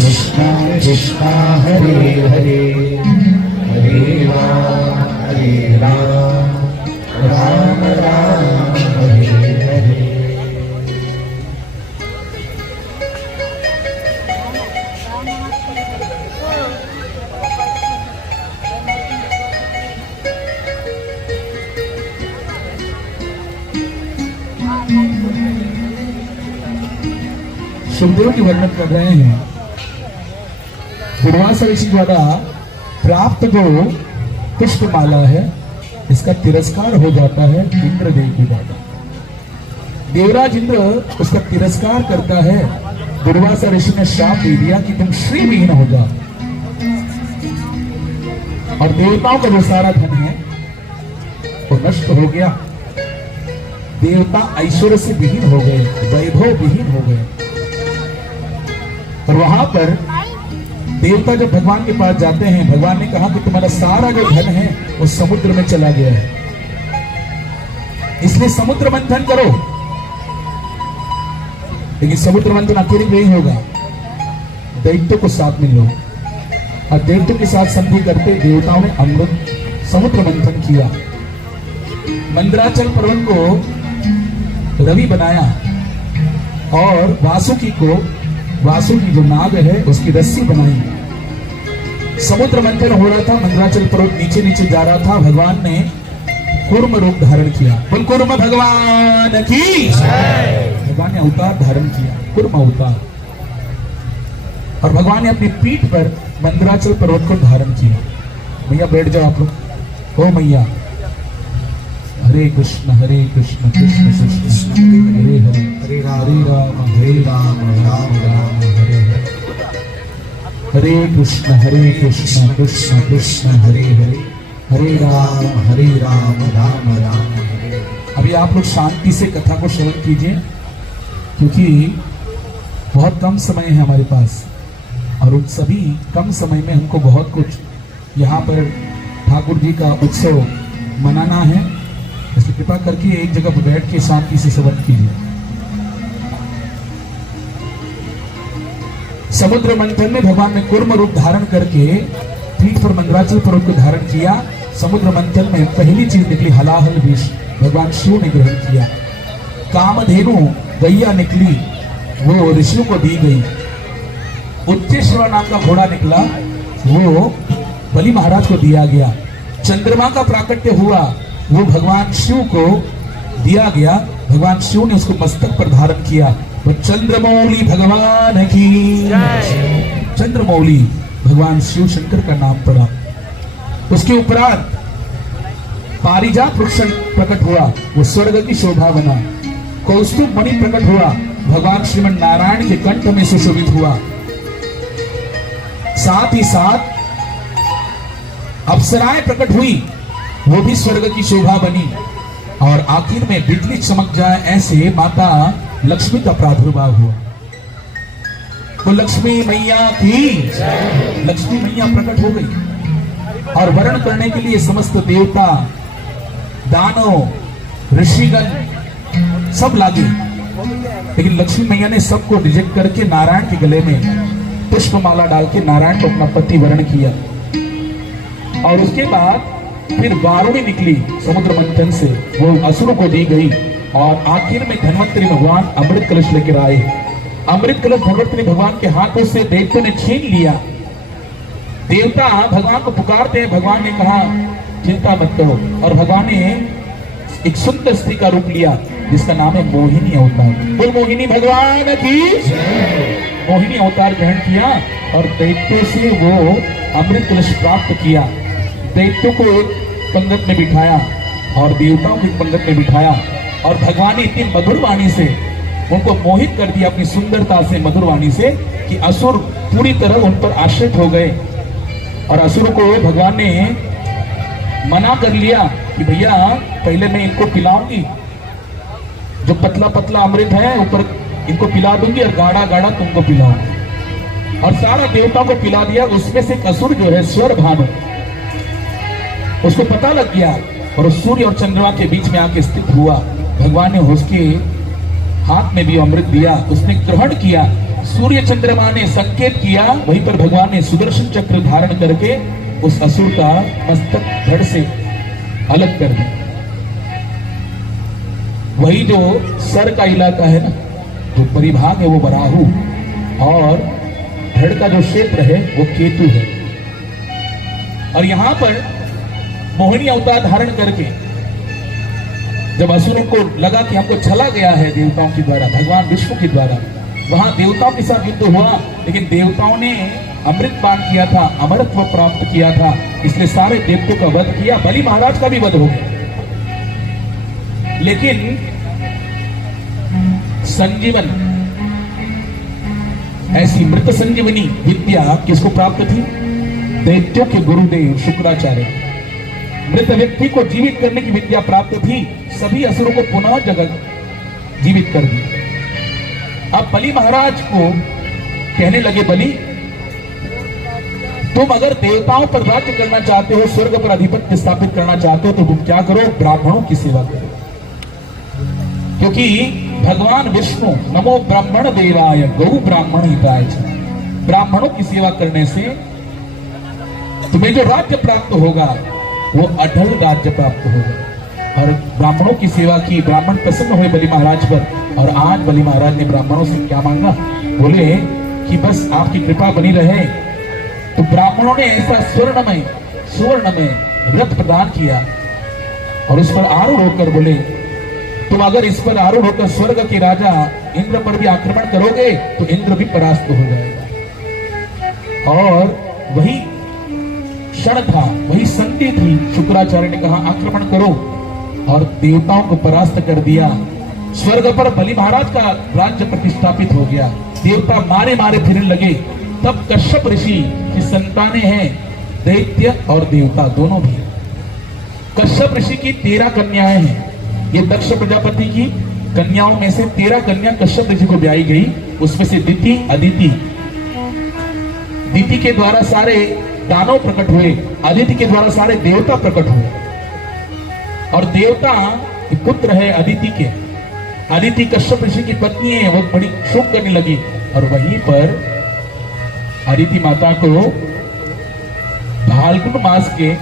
कृष्ण कृष्ण हरे हरे हरे राम राम राम हरे हरे। सुखदेव की वर्णन कर रहे हैं। दुर्वासा ऋषि द्वारा प्राप्त जो पुष्पमाला है इसका तिरस्कार हो जाता है इंद्रदेव के द्वारा। देवराज इंद्र उसका तिरस्कार करता है। दुर्वासा ऋषि ने श्राप दे दिया कि तुम श्रीविहीन हो जाओ। और देवताओं का जो सारा धन है वो नष्ट हो गया। देवता ऐश्वर्य से विहीन हो गए, वैभव विहीन हो गए। और वहां पर देवता जब भगवान के पास जाते हैं, भगवान ने कहा कि तुम्हारा सारा जो धन है वो समुद्र में चला गया है, इसलिए समुद्र मंथन करो। लेकिन समुद्र मंथन अकेले नहीं होगा, दैत्यों को साथ में लो। और दैत्यों के साथ संधि करते देवताओं ने अमृत समुद्र मंथन किया। मंदराचल पर्वत को रवि बनाया और वासुकी जो नाग है उसकी रस्सी बनाई। समुद्र मंथन हो रहा था, मंदराचल पर्वत नीचे नीचे जा रहा था। भगवान ने कूर्म रूप धारण किया। बोल कूर्म भगवान की भगवान ने अवतार धारण किया, कूर्म अवतार। और भगवान ने अपनी पीठ पर मंदराचल पर्वत को धारण किया। मैया बैठ जाओ आप लोग। ओ मैया, हरे कृष्ण कृष्ण कृष्ण हरे हरे हरे राम राम राम हरे हरे। हरे कृष्ण कृष्ण कृष्ण हरे हरे हरे राम राम राम हरे। अभी आप लोग शांति से कथा को श्रवण कीजिए, क्योंकि बहुत कम समय है हमारे पास और उन सभी कम समय में हमको बहुत कुछ यहाँ पर ठाकुर जी का उत्सव मनाना है। इसलिए कृपा करके एक जगह पर बैठ के शांति से श्रवण कीजिए। समुद्र मंथन में भगवान ने कूर्म रूप धारण करके पीठ पर मंदराचल पर्वत को धारण किया। समुद्र मंथन में पहली चीज निकली हलाहल विष, भगवान शिव ने ग्रहण किया। कामधेनु गैया निकली, वो ऋषियों को दी गई। उच्चेश्वर नाम का घोड़ा निकला, वो बलि महाराज को दिया गया। चंद्रमा का प्राकट्य हुआ, वो भगवान शिव को दिया गया। भगवान शिव ने उसको मस्तक पर धारण किया। वो चंद्रमौली भगवान की चंद्रमौली भगवान शिव शंकर का नाम पड़ा। उसके उपरांत पारिजात वृक्ष प्रकट हुआ, वो स्वर्ग की शोभा बना। कौस्तुभ मणि प्रकट हुआ, भगवान श्रीमन नारायण के कंठ में सुशोभित हुआ। साथ ही साथ अप्सराएं प्रकट हुई, वो भी स्वर्ग की शोभा बनी। और आखिर में बिजली चमक जाए ऐसे माता लक्ष्मी का प्रादुर्भाव हुआ। तो लक्ष्मी मैया की लक्ष्मी मैया प्रकट हो गई और वर्ण करने के लिए समस्त देवता, दानव, ऋषिगण सब लागे। लेकिन लक्ष्मी मैया ने सबको रिजेक्ट करके नारायण के गले में पुष्पमाला डाल के नारायण को अपना पति वर्ण किया। और उसके बाद फिर वारुणी निकली समुद्र मंथन से, वो असुरों को दी गई। और आखिर में धन्वंतरी भगवान अमृत कलश लेकर आए। अमृत कलश धन्वंतरी भगवान के हाथों से देवताओं ने छीन लिया। देवता भगवान को पुकारते हैं, भगवान ने कहा चिंता मत करो। और भगवान ने एक सुंदर स्त्री का रूप लिया जिसका नाम है मोहिनी अवतार। बोल मोहिनी भगवान की मोहिनी अवतार ग्रहण किया और दैत्यों से वो अमृत कलश प्राप्त किया। दैत्यों को एक पंगत में बिठाया और देवताओं को एक पंगत में बिठाया। और भगवान ने इतनी मधुर वाणी से उनको मोहित कर दिया, अपनी सुंदरता से, मधुर वाणी से, कि असुर पूरी तरह उन पर आश्रित हो गए। और असुरों को भगवान ने मना कर लिया कि भैया पहले मैं इनको पिलाऊंगी, जो पतला पतला अमृत है ऊपर इनको पिला दूंगी और गाढ़ा गाढ़ा तुमको पिलाऊंगी। और सारा देवता को पिला दिया। उसमें से एक असुर जो है स्वर भानु, उसको पता लग गया और सूर्य और चंद्रमा के बीच में आके स्थित हुआ। भगवान ने उसके हाथ में भी अमृत दिया, उसने ग्रहण किया। सूर्य चंद्रमा ने संकेत किया, वहीं पर भगवान ने सुदर्शन चक्र धारण करके उस असुर का मस्तक धड़ से अलग कर दिया। वही जो सर का इलाका है ना, जो परिभाग है वो बराहु और धड़ का जो क्षेत्र है वो केतु है। और यहां पर मोहिनी अवतार धारण करके जब असुरों को लगा कि हमको छला गया है देवताओं के द्वारा, भगवान विष्णु के द्वारा, वहां देवताओं के साथ युद्ध हुआ, लेकिन देवताओं ने अमृत पान किया था, अमरत्व प्राप्त किया था, इसलिए सारे देवताओं का वध किया। बलि महाराज का भी वध हो गया। लेकिन संजीवन, ऐसी मृत संजीवनी विद्या किसको प्राप्त थी? दैत्यों के गुरुदेव शुक्राचार्य। मृत व्यक्ति को जीवित करने की विद्या प्राप्त थी, सभी असुरों को पुनः जगत जीवित कर दी। अब बलि महाराज को कहने लगे, बलि तुम अगर देवताओं पर राज्य करना चाहते हो, स्वर्ग पर अधिपत्य स्थापित करना चाहते हो, तो तुम क्या करो? ब्राह्मणों की सेवा करो। क्योंकि भगवान विष्णु नमो ब्राह्मण देवाय गौ ब्राह्मण हिताय च, ब्राह्मणों की सेवा करने से तुम्हें जो राज्य प्राप्त होगा वो अटल राज्य प्राप्त होगा। और ब्राह्मणों की सेवा की, ब्राह्मण प्रसन्न हुए बलि महाराज पर। और आज बलि महाराज ने ब्राह्मणों से क्या मांगा? बोले कि बस आपकी कृपा बनी रहे। तो ब्राह्मणों ने ऐसा सुवर्णमय रथ प्रदान किया और उस पर आरूढ़ होकर बोले, तुम अगर इस पर आरूढ़ होकर स्वर्ग के राजा इंद्र पर भी आक्रमण करोगे तो इंद्र भी परास्त हो जाएगा। और वही क्षण था, वही संधि थी, शुक्राचार्य ने कहा आक्रमण करो, और देवताओं को परास्त कर दिया। स्वर्ग पर बलि महाराज का राज्य प्रतिष्ठापित हो गया। देवता मारे मारे फिरने लगे। तब कश्यप ऋषि की संतानें हैं, दैत्य और देवता दोनों भी। कश्यप ऋषि की 13 कन्याएं हैं। ये दक्ष प्रजापति की कन्याओं में से 13 कन्या कश्यप ऋषि को ब्याई गई। उसमें से दिति, अदिति, दिति के द्वारा सारे दानव प्रकट हुए, अदिति के द्वारा सारे देवता प्रकट हुए। और देवता पुत्र है अदिति के। अदिति कश्यप ऋषि की पत्नी है, वो बड़ी शोक करने लगी। और वहीं पर अदिति माता को फाल्गुन मास के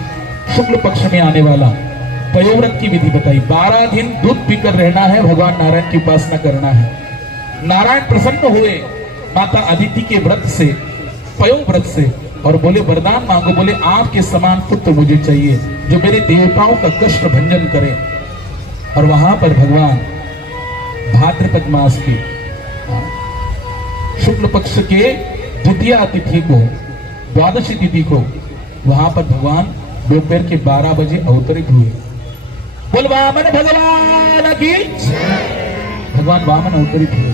शुक्ल पक्ष में आने वाला पयोव्रत की विधि बताई। 12 दिन दूध पीकर रहना है, भगवान नारायण की उपासना करना है। नारायण प्रसन्न हुए माता अदिति के व्रत से, पयोव्रत से, और बोले वरदान मांगो। बोले आपके समान पुत्र मुझे चाहिए जो मेरे देवताओं का कष्ट भंजन करे। और वहां पर भगवान भाद्रपद मास की शुक्ल पक्ष के द्वितीया तिथि को, द्वादशी तिथि को, वहां पर भगवान दोपहर के 12 बजे अवतरित हुए। बोल वामन भगवान की, भगवान वामन अवतरित हुए।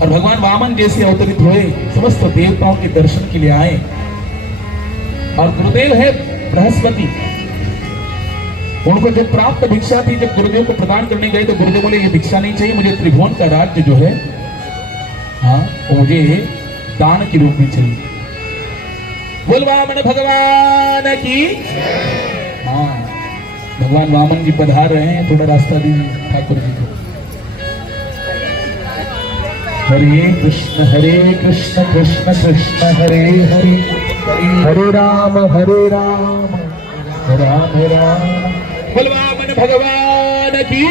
और भगवान वामन जैसे अवतरित हुए, समस्त देवताओं के दर्शन के लिए आए। और गुरुदेव है बृहस्पति, उनको जब प्राप्त भिक्षा थी, जब गुरुदेव को प्रदान करने गए तो गुरुदेव बोले ये भिक्षा नहीं चाहिए, मुझे त्रिभुवन का राज्य जो है, हाँ, वो मुझे दान के रूप में चाहिए। बोल वामन भगवान की। हाँ, भगवान वामन जी पधार रहे हैं, थोड़ा रास्ता दीजिए ठाकुर जी को। हरे कृष्ण कृष्ण कृष्ण हरे हरे, हरे राम राम राम। बोल वामन भगवान की,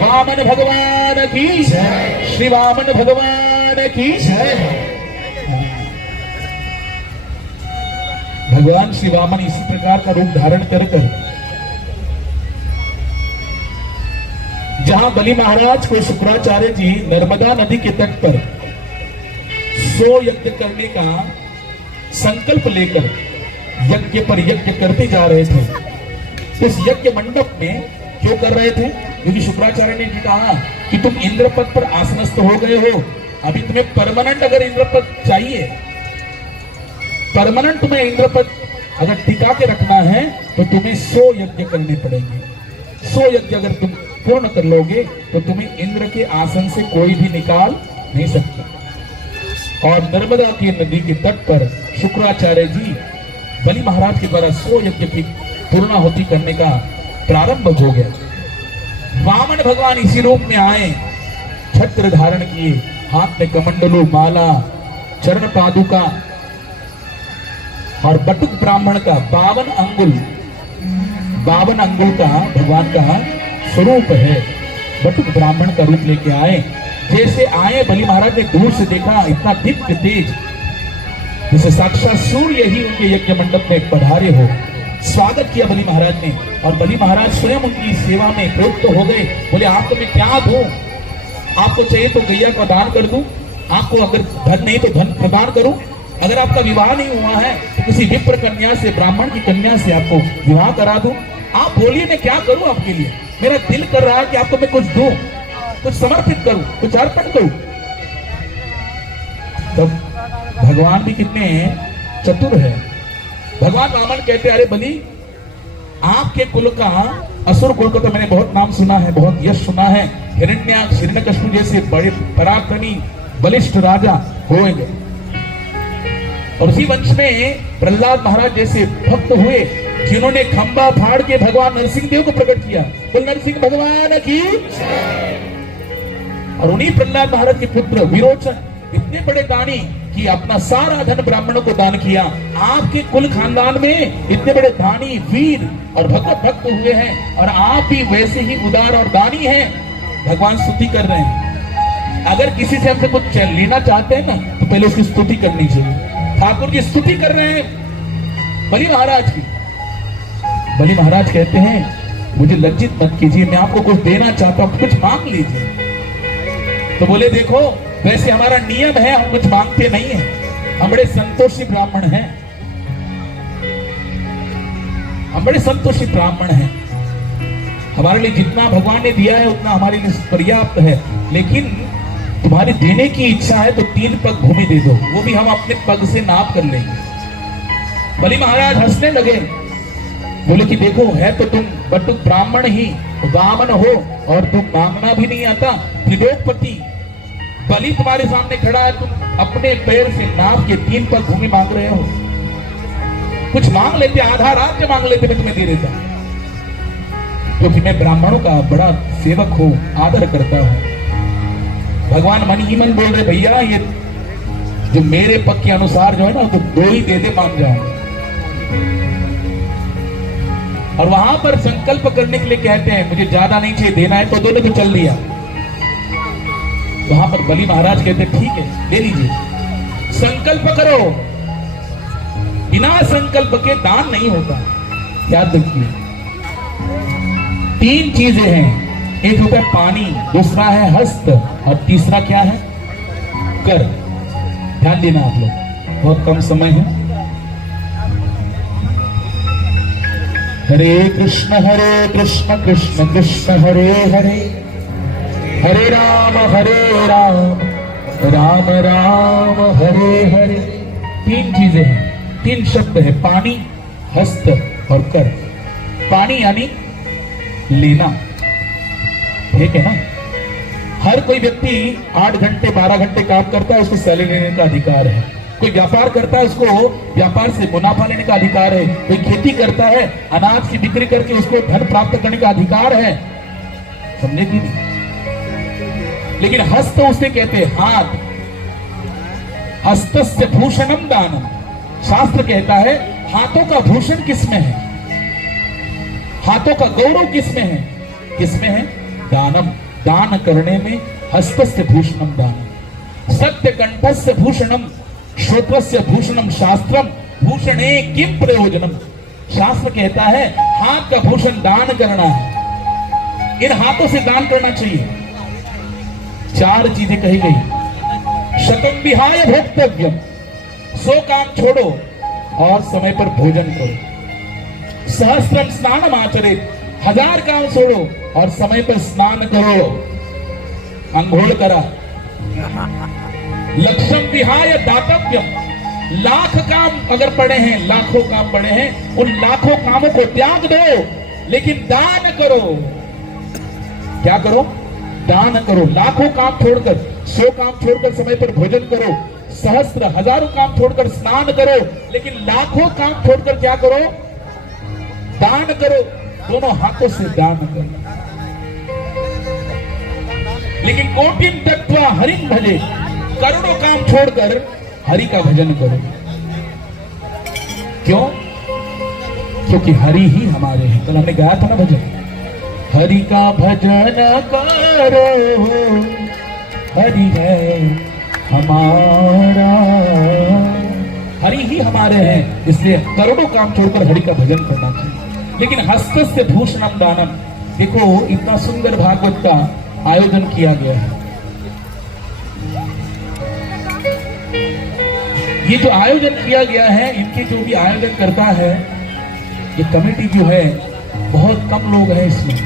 वामन भगवान की, श्री वामन भगवान की। भगवान श्री वामन इसी प्रकार का रूप धारण कर जहां बलि महाराज को शुक्राचार्य जी नर्मदा नदी के तट पर 100 यज्ञ करने का संकल्प लेकर यज्ञ पर यज्ञ करते जा रहे थे। उस यज्ञ मंडप में क्यों कर रहे थे? क्योंकि शुक्राचार्य ने कहा कि तुम इंद्रपद पर आसनस्थ हो गए हो, अभी तुम्हें परमानेंट अगर इंद्रपद चाहिए, परमानेंट तुम्हें इंद्रपद अगर टिका के रखना है तो तुम्हें 100 यज्ञ करने पड़ेंगे। 100 यज्ञ अगर तुम पूर्ण कर लोगे तो तुम्हें इंद्र के आसन से कोई भी निकाल नहीं सकता। और नर्मदा की नदी के तट पर शुक्राचार्य जी बलि महाराज के द्वारा 100 यज्ञ की पूर्णाहुति करने का प्रारंभ हो गया। वामन भगवान इसी रूप में आए, छत्र धारण किए, हाथ में कमंडलू, माला, चरण पादुका और बटुक ब्राह्मण का 52 अंगुल का भगवान का स्वरूप है। बटुक ब्राह्मण का रूप लेके आए। जैसे आए बलि महाराज ने दूर से देखा, इतना दिव्य तेज, जैसे साक्षात सूर्य ही उनके यज्ञ मंडप में पधारे हो। स्वागत किया बलि महाराज ने, और बलि महाराज स्वयं उनकी सेवा में प्रयुक्त हो गए। बोले आपको मैं क्या दूं? आपको चाहिए तो गैया का दान कर दूं, आपको अगर धन नहीं तो धन प्रदान करूं, अगर आपका विवाह नहीं हुआ है तो किसी विप्र कन्या से, ब्राह्मण की कन्या से आपको विवाह करा दूं। आप बोलिए मैं क्या करूं आपके लिए? मेरा दिल कर रहा है कि आपको मैं कुछ दूं, कुछ समर्पित करूं, कुछ अर्पण करूं। तो भगवान भी कितने चतुर है। भगवान वामन कहते अरे बलि, आपके कुल का, असुर कुल का तो मैंने बहुत नाम सुना है, बहुत यश सुना है। हिरण्याक्ष, हिरण्यकशिपु जैसे बड़े पराक्रमी बलिष्ठ राजा होंगे, और उसी वंश में प्रहलाद महाराज जैसे भक्त हुए जिन्होंने खंबा फाड़ के भगवान नरसिंह देव को प्रकट किया। बोल नरसिंह भगवान की। और उन्हीं प्रहलाद महाराज के पुत्र विरोचन इतने बड़े दानी कि अपना सारा धन ब्राह्मणों को दान किया। आपके कुल खानदान में इतने बड़े दानी, वीर और भक्त हुए हैं, और आप भी वैसे ही उदार और दानी हैं। भगवान स्तुति कर रहे हैं। अगर किसी से हमसे कुछ लेना चाहते हैं ना, तो पहले उसकी स्तुति करनी चाहिए। ठाकुर की स्तुति कर रहे हैं बलि महाराज की। बलि महाराज कहते हैं मुझे लज्जित मत कीजिए, मैं आपको कुछ देना चाहता हूं, कुछ मांग लीजिए। तो बोले देखो, वैसे हमारा नियम है, हम कुछ मांगते नहीं हैं, हम बड़े संतोषी ब्राह्मण हैं, हम बड़े संतोषी ब्राह्मण हैं। हमारे लिए जितना भगवान ने दिया है उतना हमारे लिए पर्याप्त है, लेकिन तुम्हारी देने की इच्छा है तो 3 पग भूमि दे दो, वो भी हम अपने पग से नाप कर लेंगे। बलि महाराज हंसने लगे, बोले कि देखो, है तो तुम बटुक ब्राह्मण ही, वामन हो, और तुम मांगना भी नहीं आता। त्रिलोकपति बलि तुम्हारे सामने खड़ा है, तुम अपने पैर से नाप के 3 पग भूमि मांग रहे हो। कुछ मांग लेते, आधा राज्य मांग लेते, मैं तुम्हें दे देता, क्योंकि मैं ब्राह्मणों का बड़ा सेवक हूं, आदर करता हूं। भगवान मन ही मन बोल रहे, भैया ये जो मेरे पग के अनुसार जो है ना, तो 2 ही दे दे, मान जाओ। और वहां पर संकल्प करने के लिए कहते हैं मुझे ज्यादा नहीं चाहिए, देना है तो दो, ने तो चल लिया। वहां पर बलि महाराज कहते ठीक है, ले लीजिए, संकल्प करो। बिना संकल्प के दान नहीं होता, याद रखिए। 3 चीजें हैं, एक होता है पानी, दूसरा है हस्त, और तीसरा क्या है? कर। ध्यान देना आप लोग, बहुत कम समय है। हरे कृष्ण कृष्ण कृष्ण हरे हरे, हरे राम राम राम हरे हरे। 3 चीजें हैं, 3 शब्द है, पानी, हस्त और कर। पानी यानी लेना, ठीक है ना। हर कोई व्यक्ति 8 घंटे 12 घंटे काम करता है, उसको सैलरी लेने का अधिकार है। कोई व्यापार करता है, उसको व्यापार से मुनाफा लेने का अधिकार है। कोई खेती करता है, अनाज की बिक्री करके उसको धन प्राप्त करने का अधिकार है, समझे कि नहीं? लेकिन हस्त उसे कहते हैं हाथ। हस्तस्य भूषणम दानम, शास्त्र कहता है हाथों का भूषण किसमें है, हाथों का गौरव किसमें है? किसमें है? दानम, दान करने में। हस्तस्य भूषणम दानम, सत्य कंठस्य भूषणम, श्रोत्रस्य भूषणम शास्त्रम, भूषणे किम प्रयोजनम। शास्त्र कहता है हाथ का भूषण दान करना है, इन हाथों से दान करना चाहिए। 4 चीजें कही गई। शतम विहाय भोक्तव्यम, 100 काम छोड़ो और समय पर भोजन करो। सहस्त्रम स्नानम आचरेत, 1000 काम छोड़ो और समय पर स्नान करो, अंघोल करा। लक्ष्यम विहाय दातव्यम, 1,00,000 काम अगर पड़े हैं, लाखों काम पड़े हैं, उन लाखों कामों को त्याग दो, लेकिन दान करो। क्या करो? दान करो। लाखों काम छोड़कर, 100 काम छोड़कर समय पर भोजन करो, सहस्त्र 1000 काम छोड़कर स्नान करो, लेकिन लाखों काम छोड़कर क्या करो? दान करो। दोनों हाथों से दान करो। लेकिन कोटिम तत्वा हरिम भजे, करोड़ों काम छोड़कर हरि का भजन करो। क्यों? क्योंकि हरि ही हमारे हैं। कल हमने गाया था ना भजन, हरि का भजन करो, हरि है हमारा। हरि ही हमारे हैं, इसलिए करोड़ों काम छोड़कर हरि का भजन करना चाहिए। लेकिन हस्तस्य भूषणम दानम, देखो इतना सुंदर भागवत का आयोजन किया गया है। ये जो आयोजन किया गया है, इनके जो भी आयोजन करता है, ये कमेटी जो है बहुत कम लोग हैं इसमें,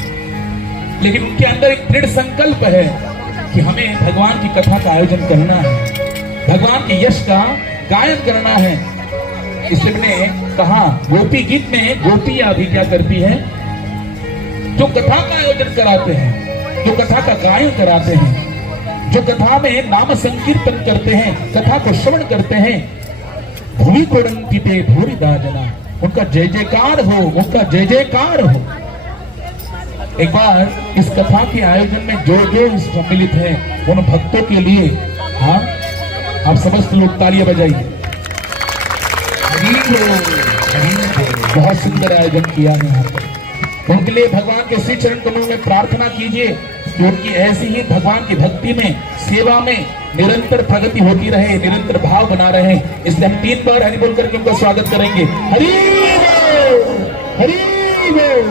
लेकिन उनके अंदर एक दृढ़ संकल्प है कि हमें भगवान की कथा का आयोजन करना है, भगवान के यश का गायन करना है। इसलिए मैंने कहा गोपी गीत में गोपियां भी क्या करती है, जो कथा का आयोजन कराते हैं, जो कथा का गायन कराते हैं, जो कथा में नाम संकीर्तन करते हैं, कथा को श्रवण करते हैं, भूमि प्रणति पे भूरि दाजना, उनका जय जयकार हो, उनका जय जयकार हो। एक बार इस कथा के आयोजन में जो जो सम्मिलित हैं, उन भक्तों के लिए हाँ आप समस्त लोग तालियां बजाइए। बहुत सुंदर आयोजन किया है यहाँ पर। उनके लिए भगवान के श्री चरण कमलों में प्रार्थना कीजिए कि उनकी ऐसी ही भगवान की भक्ति में, सेवा में निरंतर प्रगति होती रहे, निरंतर भाव बना रहे। इसलिए हम 3 बार हरि बोल करके उनका स्वागत करेंगे। हरि बोल, हरि बोल,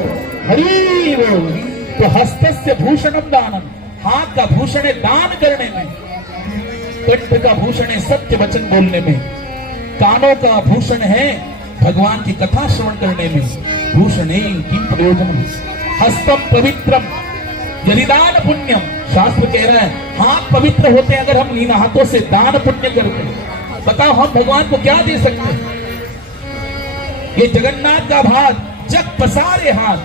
हरि बोल। तो हस्तस्य भूषणम दानम, हाथ का भूषण है दान करने में, कंठ का भूषण है सत्य वचन बोलने में, कानों का भूषण है भगवान की कथा श्रवण करने में। भूषणे किम प्रयोजनम, हस्तम पवित्रम यदि दान पुण्यम, शास्त्र कह रहा है हाथ पवित्र होते हैं अगर हम इन हाथों से दान पुण्य करते हैं। बताओ हम भगवान को क्या दे सकते हैं? ये जगन्नाथ का भाग, जग पसारे हाथ,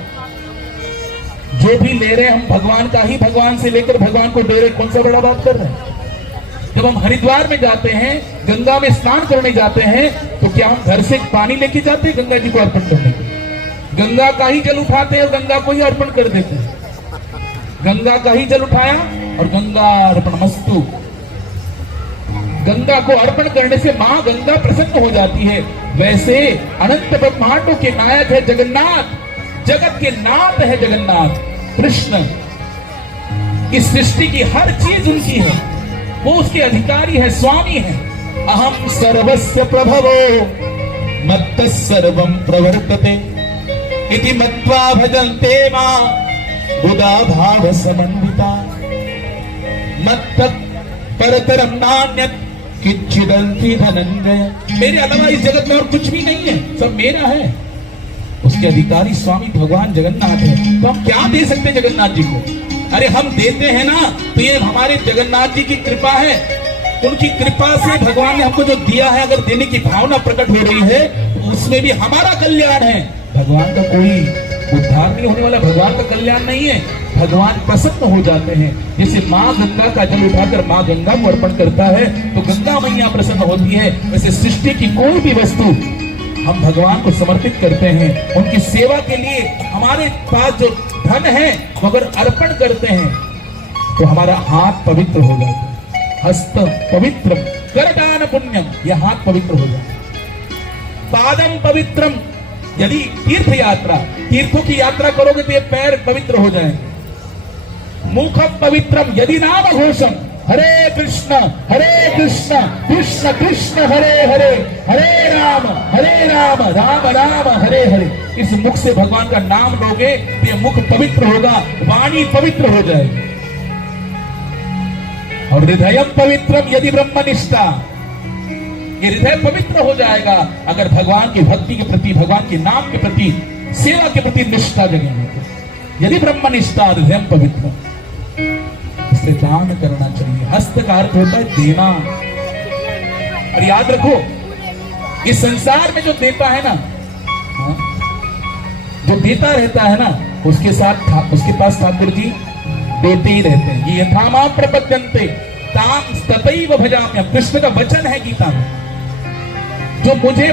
जो भी ले रहे हम भगवान का ही, भगवान से लेकर भगवान को दे रहे। कौन सा बड़ा बात कर रहे हैं? जब हम हरिद्वार में जाते हैं, गंगा में स्नान करने जाते हैं, तो क्या हम घर से पानी लेके जाते हैं गंगा जी को अर्पण करने के? गंगा का ही जल उठाते हैं और गंगा को ही अर्पण कर देते हैं। गंगा का ही जल उठाया और गंगा अर्पण मस्तु। गंगा को अर्पण करने से मां गंगा प्रसन्न हो जाती है। वैसे अनंत ब्रह्मांडों के नायक है जगन्नाथ, जगत के नाथ है जगन्नाथ कृष्ण। इस सृष्टि की हर चीज उनकी है, वो उसके अधिकारी है, स्वामी है। अहम सर्वस्य प्रभवो मत्तः सर्वं प्रवर्तते इति मत्वा भजन्ते मां बुधा भाव समन्विता मत्तः परतरं नान्यत् किंचिदस्ति धनंजय। मेरे अलावा इस जगत में और कुछ भी नहीं है, सब मेरा है। उसके अधिकारी स्वामी भगवान जगन्नाथ है। तो हम क्या दे सकते हैं जगन्नाथ जी को? अरे हम देते हैं ना, तो ये हमारे जगन्नाथ जी की कृपा है। उनकी कृपा से भगवान ने हमको जो दिया है, अगर देने की भावना प्रकट हो रही है तो उसमें भी हमारा कल्याण है। भगवान का कोई उद्धार नहीं होने वाला, भगवान का कल्याण नहीं है। भगवान प्रसन्न हो जाते हैं। जैसे माँ गंगा का जल उठाकर माँ गंगा को अर्पण करता है तो गंगा मैया प्रसन्न होती है। वैसे सृष्टि की कोई भी वस्तु हम भगवान को समर्पित करते हैं, उनकी सेवा के लिए हमारे पास जो धन है वो अगर अर्पण करते हैं तो हमारा हाथ पवित्र हो जाता है। हस्त पवित्र करदान पुण्यम, यह हाथ पवित्र हो जाता है। पादम पवित्रम, यदि तीर्थ यात्रा, तीर्थों की यात्रा करोगे तो ये पैर पवित्र हो जाएंगे। मुखम पवित्रम, यदि नाम घोषम हरे कृष्ण कृष्ण कृष्ण हरे हरे, हरे राम राम राम हरे हरे। इस मुख से भगवान का नाम लोगे तो ये मुख पवित्र होगा, वाणी पवित्र हो जाएगी। और हृदयम पवित्रम यदि ब्रह्मनिष्ठा, ये हृदय पवित्र हो जाएगा अगर भगवान की भक्ति के प्रति, भगवान के नाम के प्रति, सेवा के प्रति निष्ठा जगेगी। यदि ब्रह्मनिष्ठा हृदय पवित्र, इसलिए दान करना चाहिए। हस्त का अर्थ होता है देना। और याद रखो, इस संसार में जो देता है ना, जो देता रहता है ना, उसके साथ उसके पास ठाकुर जी देते ही रहते हैं। ये यथामा प्रपद्यन्ते ताम ततैव भजाम्यहम्, कृष्ण का वचन है गीता में। जो मुझे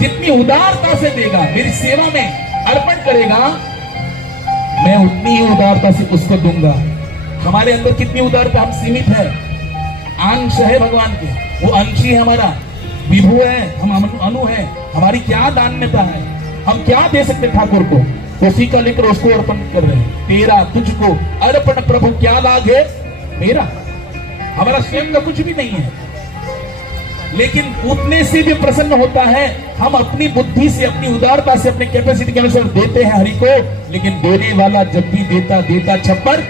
जितनी उदारता से देगा, मेरी सेवा में अर्पण करेगा, मैं उतनी ही उदारता से उसको दूंगा। हमारे अंदर कितनी उदारता, हम सीमित है। अंश है भगवान के, वो अंश ही हमारा विभु है, हम अनु है। हमारी क्या दान्यता है, हम क्या दे सकते ठाकुर को, उसी का लेकर उसको अर्पण कर रहे हैं। तेरा तुझको अर्पण प्रभु क्या लाग है मेरा, हमारा स्वयं का कुछ भी नहीं है, लेकिन उतने से भी प्रसन्न होता है। हम अपनी बुद्धि से, अपनी उदारता से, अपने कैपेसिटी के अनुसार देते हैं हरि को, लेकिन देने वाला जब भी देता देता छप्पर,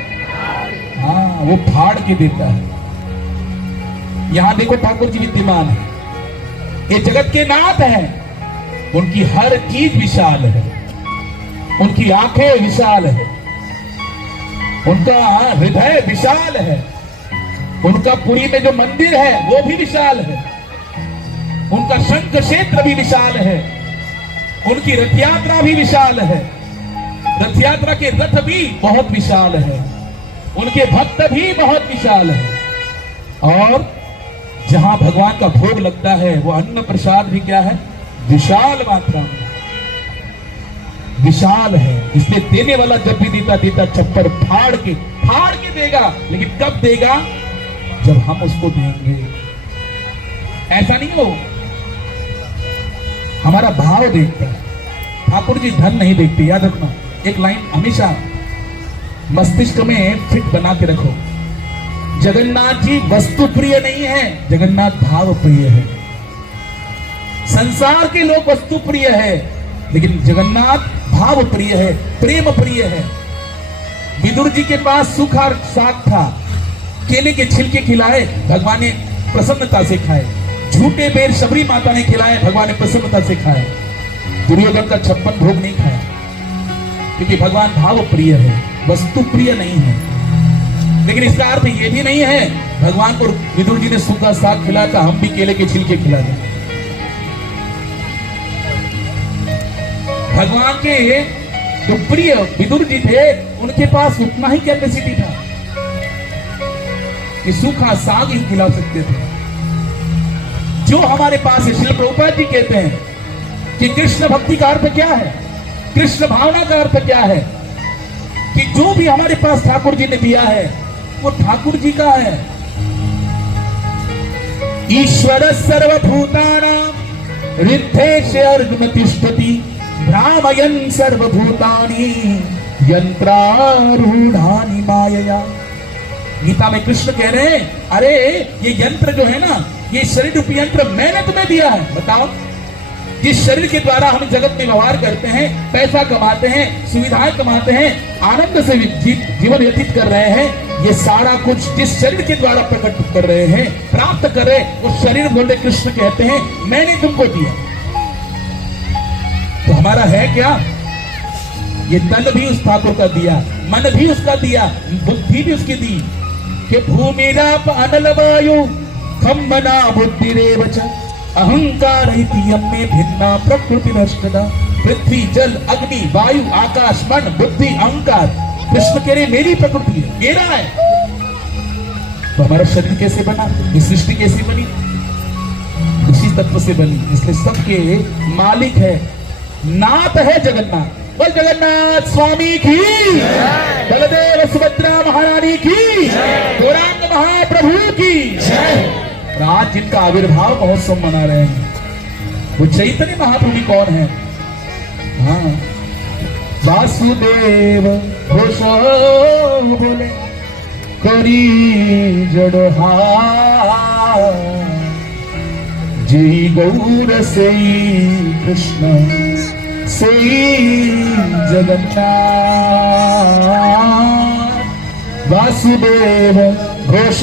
हाँ वो फाड़ के देता है। यहां देखो ठाकुर जी विद्यमान है, ये जगत के नाथ हैं, उनकी हर चीज विशाल है, उनकी आंखें विशाल है, उनका हृदय विशाल है, उनका पुरी में जो मंदिर है वो भी विशाल है, उनका शंख क्षेत्र भी विशाल है, उनकी रथ यात्रा भी विशाल है, रथ यात्रा के रथ भी बहुत विशाल है, उनके भक्त भी बहुत विशाल है। और जहां भगवान का भोग लगता है वो अन्न प्रसाद भी क्या है, विशाल मात्रा में विशाल है। इसलिए देने वाला जब भी देता देता छप्पर फाड़ के देगा, लेकिन कब देगा, जब हम उसको देंगे। ऐसा नहीं हो, हमारा भाव देखता है, ठाकुर जी धन नहीं देखते। याद रखना, एक लाइन हमेशा मस्तिष्क में फिट बना के रखो, जगन्नाथ जी वस्तु प्रिय नहीं है, जगन्नाथ भाव प्रिय है। संसार के लोग वस्तु प्रिय है, लेकिन जगन्नाथ भाव प्रिय है, प्रेम प्रिय है। विदुर जी के पास सूखा साग था, केले के छिलके खिलाए, भगवान ने प्रसन्नता से खाए। झूठे बेर शबरी माता ने खिलाए, भगवान ने प्रसन्नता से खाए। दुर्योधन का 56 भोग नहीं खाया, क्योंकि भगवान भाव प्रिय है, वस्तु प्रिय नहीं है। लेकिन इसका अर्थ ये भी नहीं है भगवान को विदुर जी ने सूखा साग खिलाया था, हम भी केले के छिलके खिला दें। भगवान के जो प्रिय विदुर जी थे, उनके पास उतना ही कैपेसिटी था कि सूखा साग ही खिला सकते थे। जो हमारे पास है, श्रील प्रभुपाद जी कहते हैं कि कृष्ण भक्ति का अर्थ क्या है, कृष्ण भावना का अर्थ क्या है, कि जो भी हमारे पास ठाकुर जी ने दिया है वो ठाकुर जी का है। ईश्वर सर्वभूतानां हृदयेश अर्जुन तिष्ठति भ्रामयन् सर्वभूतानि यंत्रारूढ़ानि मायया। गीता में कृष्ण कह रहे हैं, अरे ये यंत्र जो है ना, ये शरीर रूपी यंत्र मैंने तुम्हें दिया है। बताओ, जिस शरीर के द्वारा हम जगत में व्यवहार करते हैं, पैसा कमाते हैं, सुविधाएं कमाते हैं, आनंद से जीवन व्यतीत कर रहे हैं, ये सारा कुछ जिस शरीर के द्वारा प्रकट कर रहे हैं, प्राप्त कर रहे हैं, उस शरीर बोले कृष्ण कहते हैं मैंने तुमको दिया। तो हमारा है क्या, ये तन भी उस ठाकुर का दिया, मन भी उसका दिया, बुद्धि भी उसकी दी। कि भूमिराप अनल वायु खम्बना बुद्धिरेव च अहंकार में भिन्ना प्रकृति नष्टदा। पृथ्वी जल अग्नि वायु आकाश मन बुद्धि अहंकार, कृष्ण कह रहे मेरी प्रकृति है, मेरा है। तो हमारा शरीर कैसे बना, ये सृष्टि कैसी बनी, उसी तत्व से बनी। इसलिए सबके मालिक है, नाथ है जगन्नाथ। बोल जगन्नाथ स्वामी की, बलदेव सुभद्रा महारानी की, गौरांग महाप्रभु की। आज जिनका आविर्भाव महोत्सव मना रहे हैं वो चैतन्य महाप्रभु कौन है। हाँ, वासुदेव घोष बोले करी जड़हा जी गौर से कृष्ण से जगन्नाथ। वासुदेव घोष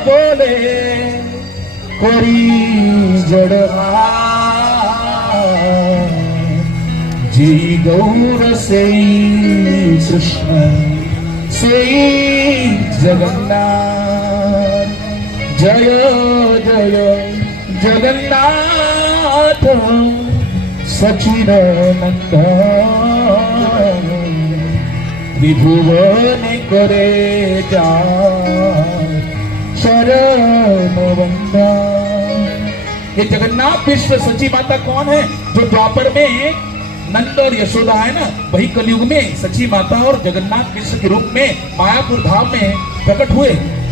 बोले कोरी जड़हा जी गौर से कृष्ण से जगन्नाथ। जय जय जगन्नाथ सचिदानंद त्रिभुवन करे जा शरण वंदना। ये जगन्नाथ विश्व सची माता कौन है, जो द्वापर में नंद और यशोदा है ना, वही कलयुग में सची माता और जगन्नाथ कृष्ण के रूप में मायापुर धाम में प्रकट हुए।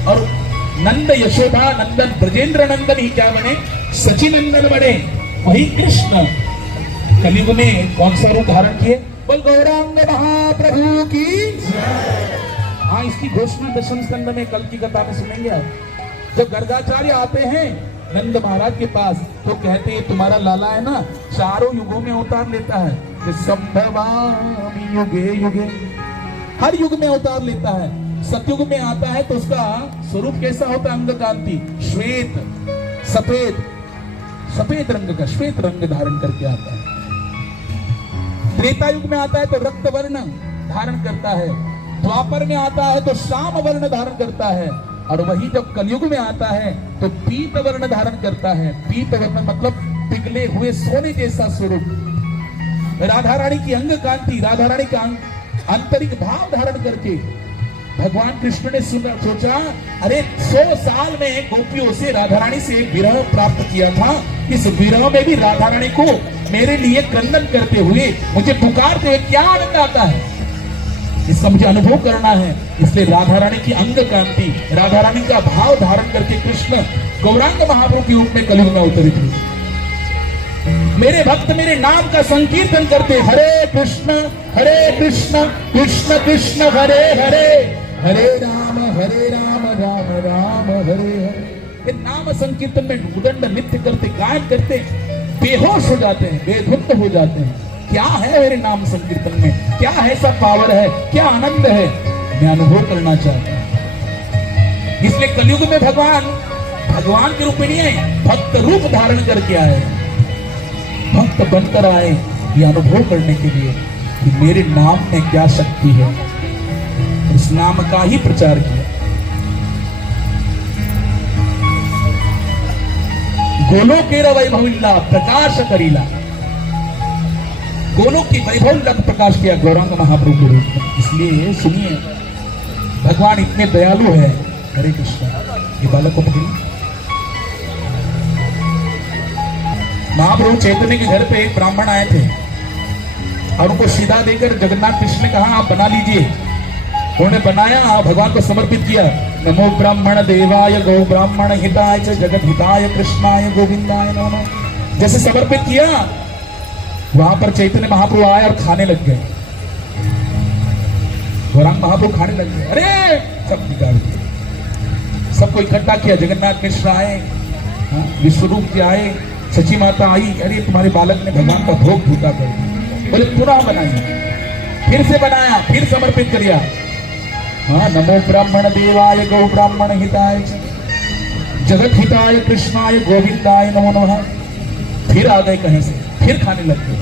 और नंद यशोदा नंदन ब्रजेंद्र नंदन ही क्या बने, सचिनंदन बने। वही कृष्ण कलयुग में कौन सा रूप धारण किए, बोल गौरांग महाप्रभु की। हाँ, इसकी घोषणा दशम स्कंद में कल की कथा में सुनेंगे आप। जब गर्गाचार्य आते हैं नंद महाराज के पास तो कहते हैं तुम्हारा लाला है ना, चारों युगों में अवतार लेता है, संभवामि युगे युगे, हर युग में अवतार लेता है। सतयुग में आता है तो उसका स्वरूप कैसा होता है, अंग कांति श्वेत सफेद, सफेद रंग का श्वेत रंग धारण करके आता है। त्रेता युग में आता है तो रक्त वर्ण धारण करता है, द्वापर में आता है तो श्याम वर्ण धारण करता है, और वही जब कलयुग में आता है तो पीत वर्ण धारण करता है। पीत वर्ण मतलब पिघले हुए सोने जैसा स्वरूप। राधा रानी की अंग कांति, राधा रानी का आंतरिक भाव धारण करके भगवान कृष्ण ने सोचा, अरे 100 साल में गोपियों से राधा रानी से विरह प्राप्त किया था, इस विरह में भी राधा रानी को मेरे लिए क्रंदन करते हुए मुझे पुकारते हुए क्या आनंद आता है, इसका मुझे अनुभव करना है। इसलिए राधा रानी की अंग कांति, राधा रानी का भाव धारण करके कृष्ण गौरांग महाप्रभु के रूप में कलयुग में अवतरित हुए। मेरे भक्त मेरे नाम का संकीर्तन करते, हरे कृष्ण कृष्ण कृष्ण हरे हरे, हरे राम राम राम हरे हरे। नाम संकीर्तन में उदंड नृत्य करते, गायन करते, बेहोश हो जाते हैं, बेधुंध हो जाते हैं। क्या है मेरे नाम संकीर्तन में, क्या है सब पावर है, क्या आनंद है, मैं अनुभव करना चाहता हूं। इसलिए कलयुग में भगवान के रूप में नहीं आए, भक्त रूप धारण करके आए, भक्त बनकर आए ये अनुभव करने के लिए कि मेरे नाम में क्या शक्ति है। उस नाम का ही प्रचार किया। गोलोकेर वैभविल्ला प्रकाश करीला, गोलोक की वैभव लग प्रकाश किया गौरांग महाप्रभु के रूप में। इसलिए सुनिए, भगवान इतने दयालु है। हरे कृष्ण, ये बालक को पकड़िए। महाप्रभु चैतन्य के घर पे एक ब्राह्मण आए थे और उनको सीधा देकर जगन्नाथ कृष्ण ने कहा आप बना लीजिए। उन्होंने बनाया, भगवान को समर्पित किया। नमो ब्राह्मण देवाय गौ ब्राह्मण हिताय च जगत हिताय कृष्णाय गोविंदाय नमः। जैसे समर्पित किया, वहां पर चैतन्य महाप्रभु आए और खाने लग गए। गौरांग महाप्रभु खाने लग गए। अरे सब निकाल दिया, सबको इकट्ठा किया। जगन्नाथ मिश्र आए, विश्वरूप जी आए, सची माता आई। अरे तुम्हारे बालक ने भगवान का भोग भूखा कर दिया। बोले पुनः बनाइए, फिर से बनाया, फिर समर्पित किया। हाँ, नमो ब्राह्मण देवाय गौ ब्राह्मण हिताय जगत हिताय कृष्णाय गोविंदाय नमो नमः। फिर आ गए कहीं से, फिर खाने लग गए।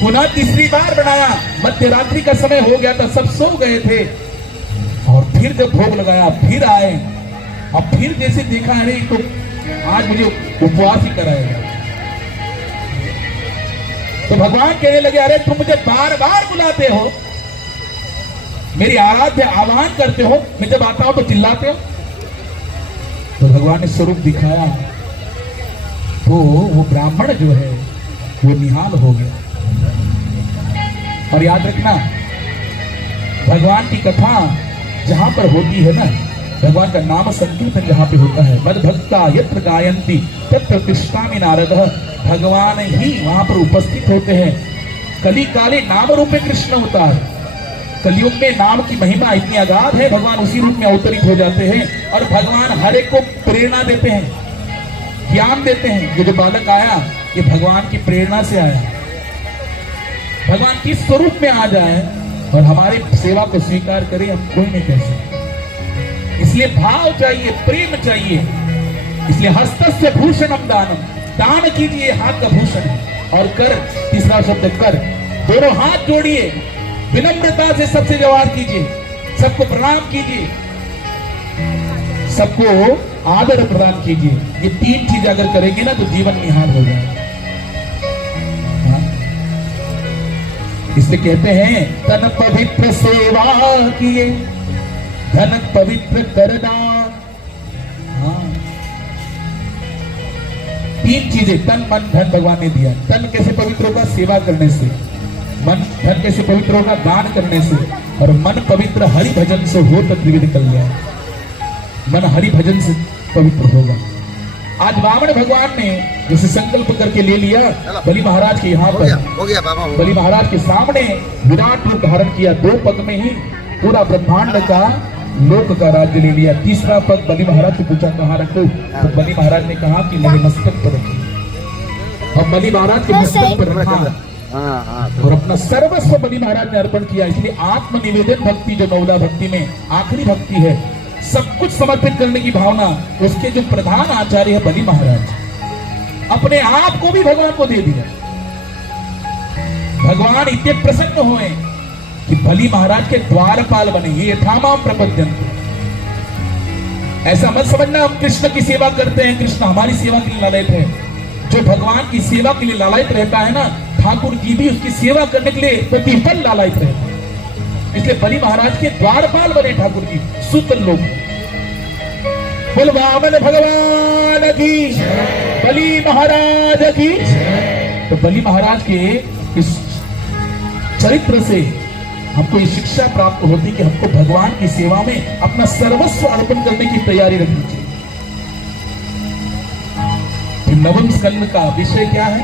पुनः तीसरी बार बनाया, मध्य रात्रि का समय हो गया था, सब सो गए थे। और फिर जब भोग लगाया, फिर आए। अब फिर जैसे देखा, अरे तो आज मुझे उपवास ही कराएगा। तो भगवान कहने लगे, अरे तुम मुझे बार बार बुलाते हो, मेरी आराध्य आह्वान करते हो, मैं जब आता हूं तो चिल्लाते हो। तो भगवान ने स्वरूप दिखाया, तो वो ब्राह्मण जो है वो निहाल हो गया। और याद रखना, भगवान की कथा जहां पर होती है ना, भगवान का नाम संकीर्तन जहां पे होता है, मद भक्ता यत्र गायन्ति तत्र तिष्ठामि नारद, भगवान ही वहां पर उपस्थित होते हैं। कली काले नाम रूपे कृष्ण होता है। कलयुग में नाम की महिमा इतनी अगाध है, भगवान उसी रूप में अवतरित हो जाते हैं और भगवान हर एक को प्रेरणा देते हैं, ज्ञान देते हैं। ये जो बालक आया, ये भगवान की प्रेरणा से आया। भगवान किस स्वरूप में आ जाए और हमारी सेवा को स्वीकार करे, हम कोई नहीं कह सकते। इसलिए भाव चाहिए, प्रेम चाहिए। इसलिए हस्तस्य भूषणम दानम, दान कीजिए, हाथ का भूषण है। और कर, तीसरा शब्द कर, दोनों हाथ जोड़िए, विनम्रता से सबसे व्यवहार कीजिए, सबको प्रणाम कीजिए, सबको आदर प्रदान कीजिए। ये तीन चीज अगर करेंगे ना तो जीवन निहाल हो जाएगा। इसलिए कहते हैं, तन पवित्र सेवा किए, धन पवित्र करदान। तीन चीजें, तन मन धन भगवान ने दिया। तन कैसे पवित्र होगा? सेवा करने से। मन धन कैसे पवित्र होगा? दान करने से। और मन पवित्र हरि भजन से हो तो त्रिविध कल्याण। मन हरि भजन से पवित्र होगा। आज रावण भगवान ने जैसे संकल्प करके ले लिया, बलि महाराज के यहाँ पर हो गया बाबा, हो बलि महाराज के सामने विराट रूप धारण किया, 2 पग में ही पूरा ब्रह्मांड का लोक का राज्य ले लिया। तीसरा पग बलि महाराज से पूछा कहाँ रखो, तो बलि महाराज ने कहा कि मेरे मस्तक पर रखिए। और बलि महाराज के मस्तक पर रखा और अपना सर्वस्व बलि महाराज ने अर्पण किया। इसलिए आत्मनिवेदन भक्ति जो बहुला भक्ति में आखिरी भक्ति है, सब कुछ समर्पित करने की भावना, उसके जो प्रधान आचार्य है बलि महाराज, अपने आप को भी भगवान को दे दिया। भगवान इतने प्रसन्न हुए कि बलि महाराज के द्वारपाल बने। ये यथामाम प्रपद्यंत। ऐसा मत समझना हम कृष्ण की सेवा करते हैं, कृष्ण हमारी सेवा के लिए लालयित है। जो भगवान की सेवा के लिए लालयित रहता है ना, ठाकुर जी भी उसकी सेवा करने के लिए प्रतिफल लालयित रहते हैं। इसलिए बलि महाराज के द्वारपाल बने ठाकुर जी, सूत्र लोग। बोल वामन भगवान की, बलि महाराज की। तो बलि महाराज के इस चरित्र से हमको ये शिक्षा प्राप्त होती कि हमको भगवान की सेवा में अपना सर्वस्व अर्पण करने की तैयारी रखनी चाहिए। नवम स्कंद का विषय क्या है?